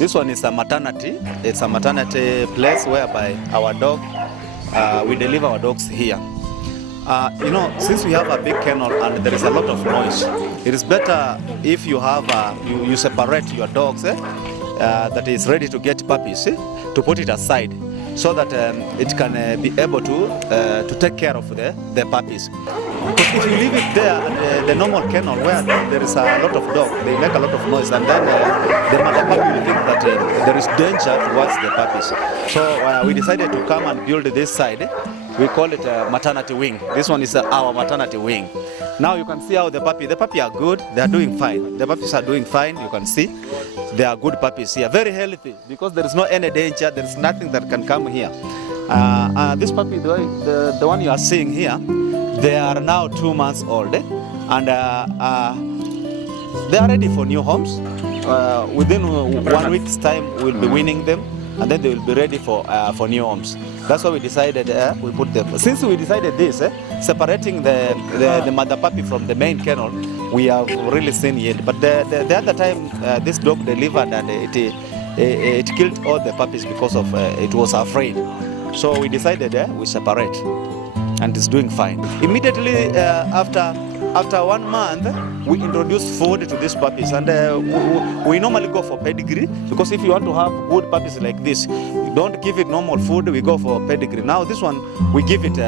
This one is a maternity. It's a maternity place whereby our dog, we deliver our dogs here. You know, since we have a big kennel and there is a lot of noise, it is better if you have you separate your dogs that is ready to get puppies, to put it aside, so that it can be able to take care of the puppies. Because if you leave it there at the normal kennel where there is a lot of dogs, they make a lot of noise, and then the mother puppy will think that there is danger towards the puppies. So we decided to come and build this side. We call it a maternity wing. This one is our maternity wing. Now you can see how the puppy are good. They are doing fine. The puppies are doing fine. You can see they are good puppies here, very healthy, because there is no any danger. There is nothing that can come here. This puppy, the one you are seeing here, they are now 2 months old, and they are ready for new homes. Within 1 week's time, we'll be weaning them, and then they will be ready for new homes. That's why we decided we put them. Since we decided this, separating the mother puppy from the main kennel, we have really seen yield. But the other time this dog delivered, and it killed all the puppies because of it was afraid. So we decided we separate, and it's doing fine. Immediately after 1 month, we introduce food to these puppies, and we normally go for pedigree, because if you want to have good puppies like this, you don't give it normal food, we go for pedigree. Now this one, we give it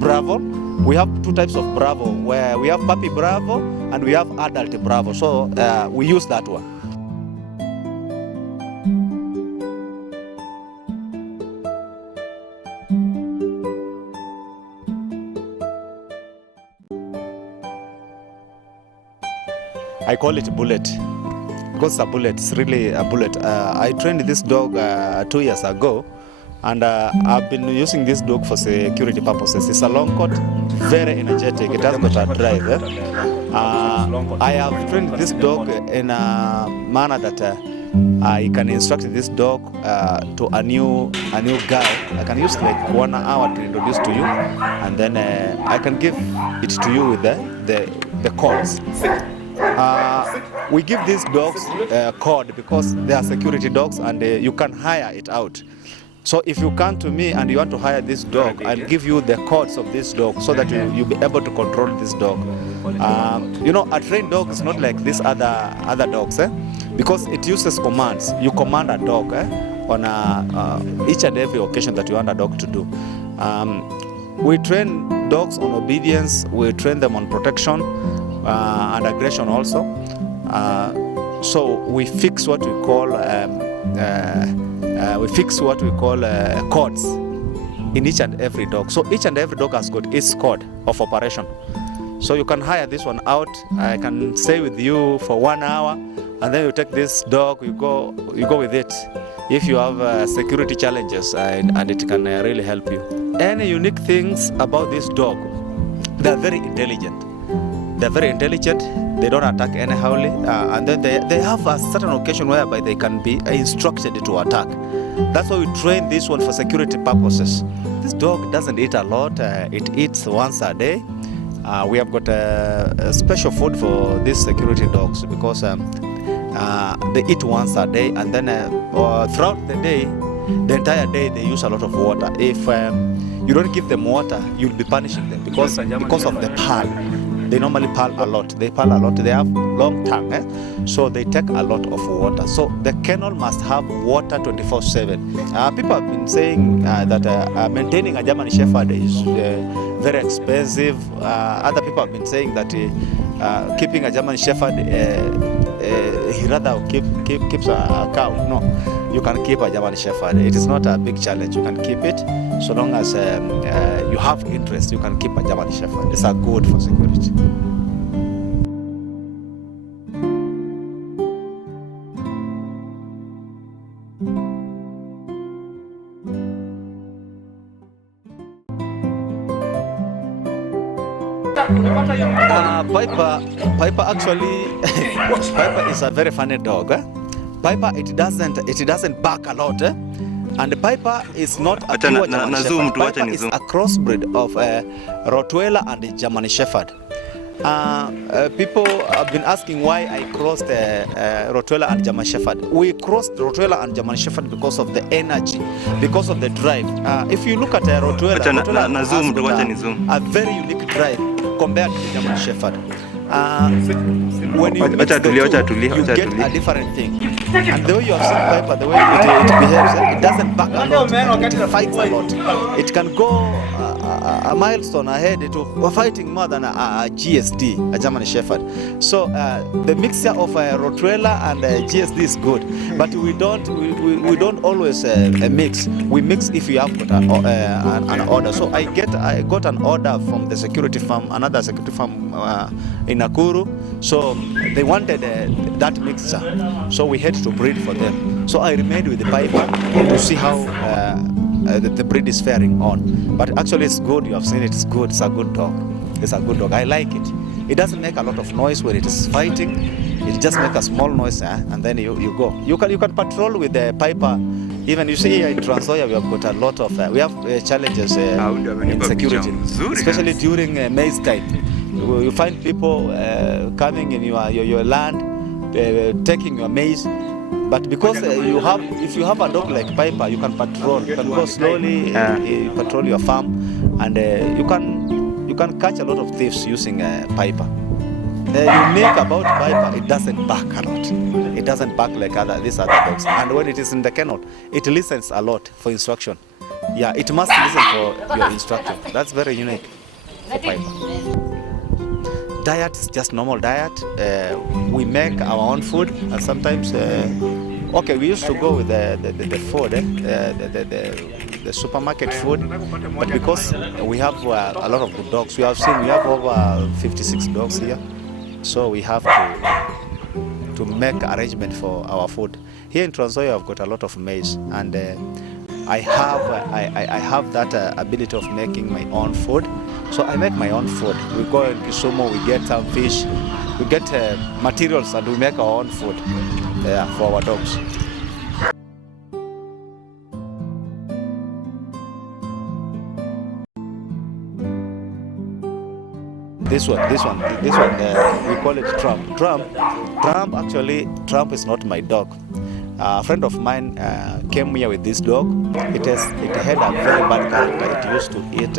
Bravo. We have 2 types of Bravo, where we have puppy Bravo and we have adult Bravo, so we use that one. I call it Bullet, because it's a bullet. It's really a bullet. I trained this dog 2 years ago, and I've been using this dog for security purposes. It's a long coat, very energetic. It has got a drive. I have trained this dog in a manner that I can instruct this dog to a new guy. I can use like 1 hour to introduce to you, and then I can give it to you with the calls. We give these dogs a code because they are security dogs, and you can hire it out. So if you come to me and you want to hire this dog, I'll give you the codes of this dog so that you'll be able to control this dog. You know, a trained dog is not like these other dogs, because it uses commands. You command a dog on each and every occasion that you want a dog to do. We train dogs on obedience. We train them on protection and aggression also. So we fix what we call codes in each and every dog. So each and every dog has got its code of operation. So you can hire this one out. I can stay with you for 1 hour, and then you take this dog, you go with it if you have security challenges, and it can really help you. Any unique things about this dog, they're very intelligent. They're very intelligent. They don't attack anyhowly, and then they have a certain occasion whereby they can be instructed to attack. That's why we train this one for security purposes. This dog doesn't eat a lot. It eats once a day. We have got a special food for these security dogs, because they eat once a day, and then throughout the day, the entire day, they use a lot of water. If you don't give them water, you'll be punishing them because of the pal. They normally pal a lot. They pal a lot. They have long tongue, so they take a lot of water. So the kennel must have water 24/7. People have been saying that maintaining a German Shepherd is very expensive. Other people have been saying that keeping a German Shepherd, he rather keeps a cow. No, you can keep a German Shepherd. It is not a big challenge. You can keep it so long as you have interest. You can keep a German Shepherd. It's a good for security. Piper actually, Piper is a very funny dog. Piper, it doesn't bark a lot. And Piper is not a pure German Shepherd. Piper is a crossbreed of Rottweiler and German Shepherd. People have been asking why I crossed Rottweiler and German Shepherd. We crossed Rottweiler and German Shepherd because of the energy, because of the drive. If you look at Rottweiler, Rottweiler has got a very unique drive compared to the German Shepherd. When you mix the two, you get a different thing. And the way you have seen Piper, the way it behaves, it doesn't back a lot, it fights a lot. It can go a milestone ahead to fighting more than a GSD, a German Shepherd. So the mixture of Rottweiler and GSD is good, but we don't always mix. We mix if you have got an order. So I got an order from the security firm, another security firm in Nakuru. So they wanted that mixture. So we had to breed for them. So I remained with the Piper to see how the breed is faring on. But actually it's good. You have seen it. It's good. It's a good dog. It's a good dog. I like it. It doesn't make a lot of noise when it is fighting. It just makes a small noise, and then you go. You can patrol with the Piper. Even you see here in Trans Nzoia, we have got a lot of we have challenges in security, especially during maize time. You find people coming in your land, taking your maize. But because if you have a dog like Piper, you can patrol. You can go slowly, patrol your farm, and you can catch a lot of thieves using Piper. The unique about Piper, it doesn't bark a lot. It doesn't bark like these other dogs. And when it is in the kennel, it listens a lot for instruction. Yeah, it must listen for your instruction. That's very unique for Piper. Diet is just normal diet. We make our own food, and sometimes, we used to go with the food, the supermarket food, but because we have a lot of good dogs, we have over 56 dogs here, so we have to make arrangement for our food. Here in Trans Nzoia, I've got a lot of maize, and I have that ability of making my own food. So I make my own food. We go in Kisumu, we get some fish, we get materials, and we make our own food for our dogs. This one, we call it Trump. Trump is not my dog. A friend of mine came here with this dog. It had a very bad character. It used to eat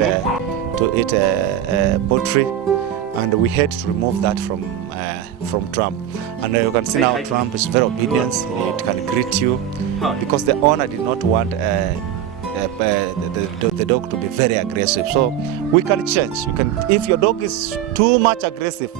poultry, and we had to remove that from Trump. And you can see now Trump is very obedient. It can greet you because the owner did not want the dog to be very aggressive. So we can change. If your dog is too much aggressive,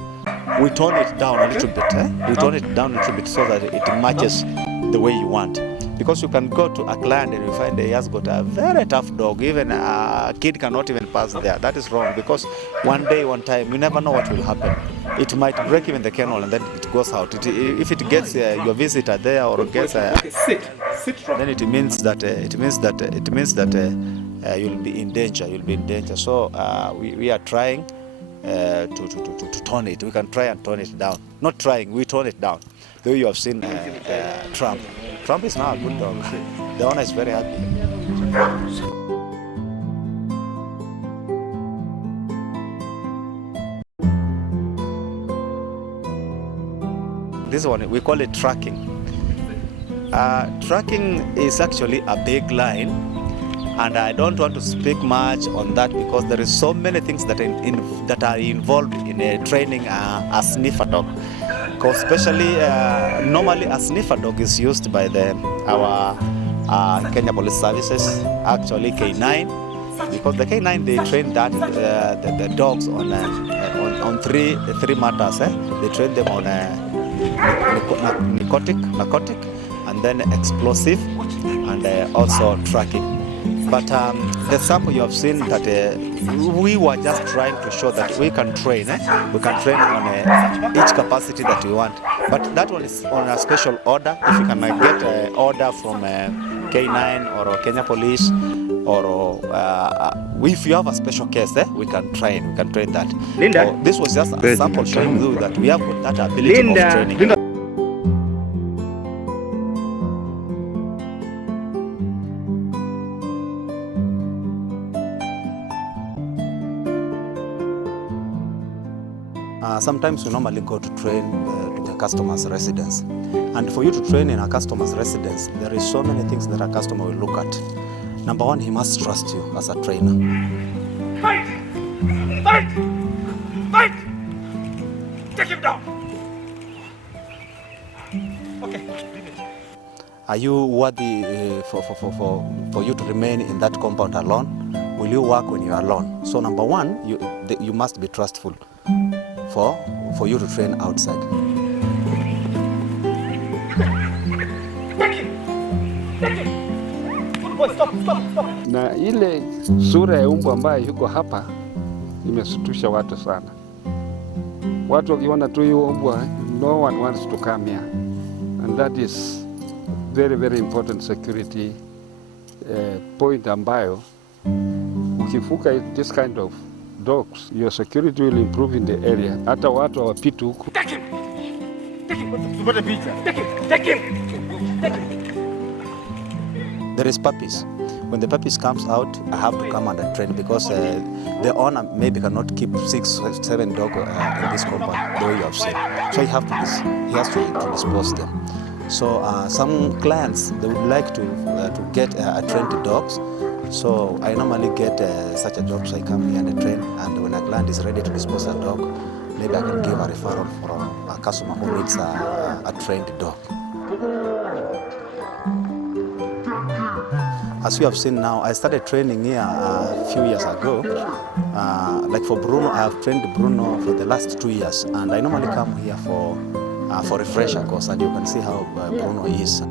we tone it down a little bit. We tone it down a little bit so that it matches the way you want. Because you can go to a client and you find he has got a very tough dog. Even a kid cannot even pass there. That is wrong, because one time, you never know what will happen. It might break even the kennel and then it goes out. If it gets your visitor there or gets then it means that you'll be in danger. So we are trying to tone it. We can try and tone it down. Not trying, we tone it down. Though you have seen Trump. Trump is now a good dog. The owner is very happy. This one, we call it tracking. Tracking is actually a big line, and I don't want to speak much on that because there is so many things that are involved in training a sniffer dog. Because especially, normally a sniffer dog is used by our Kenya Police Services, actually K9, because the K9, they train the dogs on three matters. They train them on narcotic, and then explosive, and also tracking. But the sample you have seen that we were just trying to show that we can train. We can train on each capacity that we want. But that one is on a special order. If you can get an order from K9 or Kenya Police, or if you have a special case, we can train. We can train that. Linda, so this was just a sample showing you that we have got that ability of training. Sometimes we normally go to train to the customer's residence. And for you to train in a customer's residence, there is so many things that a customer will look at. Number one, he must trust you as a trainer. Fight! Fight! Fight! Take him down! Okay, leave it. Are you worthy for you to remain in that compound alone? Will you work when you are alone? So number one, you must be trustful for you to train outside. Take him! Take him! Good boy, stop! Na ile sura ya umbwa ambayo yuko hapa imesutusha watu sana. Watu wakiona tu hiyo umbwa, no one wants to come here. And that is very, very important security point ambayo ukifuka this kind of dogs, your security will improve in the area. Hata watu hawapiti huku. Take him! Take him! Tupate picha. Take him! Take him! Take him! There is puppies. When the puppies comes out, I have to come and train because the owner maybe cannot keep 6 or 7 dogs in this compound, the way you have seen. So he has to dispose them. So some clients, they would like to get trained dogs. So I normally get such a job, so I come here and train, and when a client is ready to dispose a dog, maybe I can give a referral for a customer who needs a trained dog. As you have seen now, I started training here a few years ago. Like for Bruno, I have trained Bruno for the last 2 years, and I normally come here for refresher course, and you can see how Bruno is.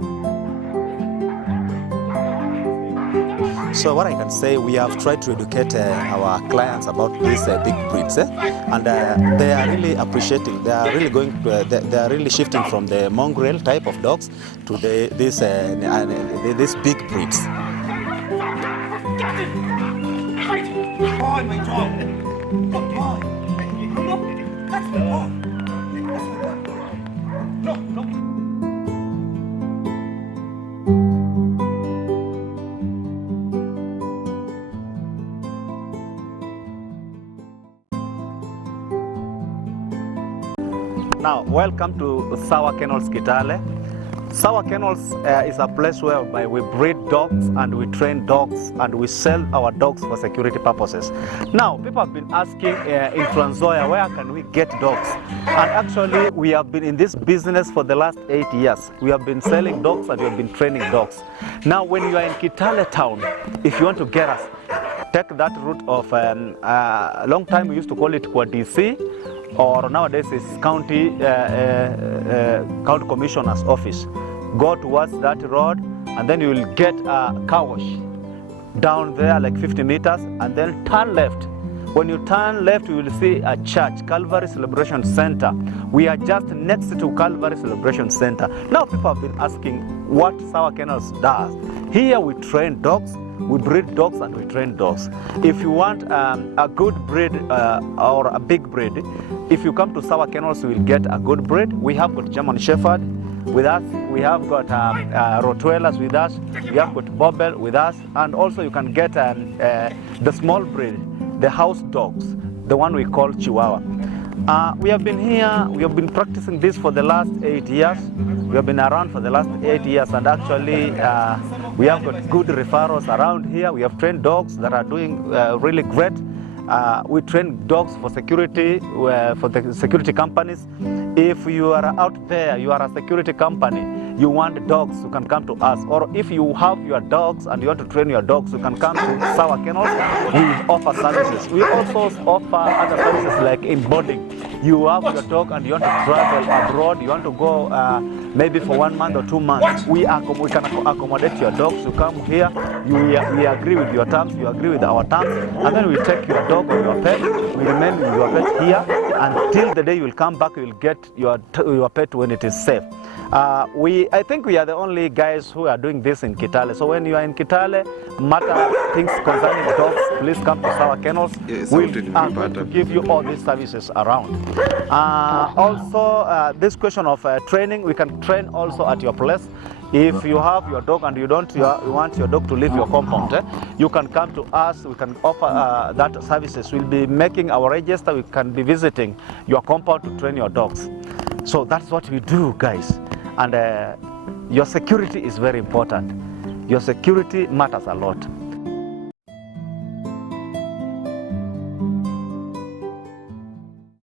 So what I can say, we have tried to educate our clients about these big breeds, and they are really appreciating. They are really they are really shifting from the mongrel type of dogs to these big breeds. Boy, my dog. Good boy. Look, that's the dog. That's the dog. No. Now, welcome to Sawa Kennels Kitale. Sawa Kennels is a place whereby we breed dogs and we train dogs and we sell our dogs for security purposes. Now, people have been asking in Trans Nzoia, where can we get dogs? And actually, we have been in this business for the last 8 years. We have been selling dogs and we have been training dogs. Now, when you are in Kitale town, if you want to get us, take that route of, a long time we used to call it Kwa DC, or nowadays it's county commissioner's office. Go towards that road and then you will get a car wash down there like 50 meters, and then turn left. When you turn left, you will see a church, Calvary Celebration Center. We are just next to Calvary Celebration Center. Now people have been asking what Sawa Kennels does. Here we train dogs, we breed dogs and we train dogs. If you want a good breed or a big breed, if you come to Sawa Kennels, you will get a good breed. We have got German Shepherd with us, we have got Rottweilers with us, we have got Bobel with us, and also you can get the small breed, the house dogs, the one we call Chihuahua. We have been here, we have been practicing this for the last 8 years. We have been around for the last 8 years, and actually we have got good referrals around here. We have trained dogs that are doing really great. We train dogs for security, for the security companies. If you are out there, you are a security company, you want dogs, you can come to us. Or if you have your dogs and you want to train your dogs, you can come to Sawa Kennels. We offer services. We also offer other services like in boarding. You have your dog and you want to travel abroad, you want to go maybe for 1 month or 2 months. We can accommodate your dogs. You come here, we agree with your terms, you agree with our terms, and then we take your dog or your pet. We remain with your pet here until the day you will come back. You will get your pet when it is safe. I think we are the only guys who are doing this in Kitale. So when you are in Kitale, matter things concerning dogs, please come to Sawa Kennels. We'll going to give you all these services around. Also, this question of training, we can train also at your place. If you have your dog and you want your dog to leave your compound, you can come to us. We can offer that services. We'll be making our register. We can be visiting your compound to train your dogs. So that's what we do, guys. And your security is very important. Your security matters a lot.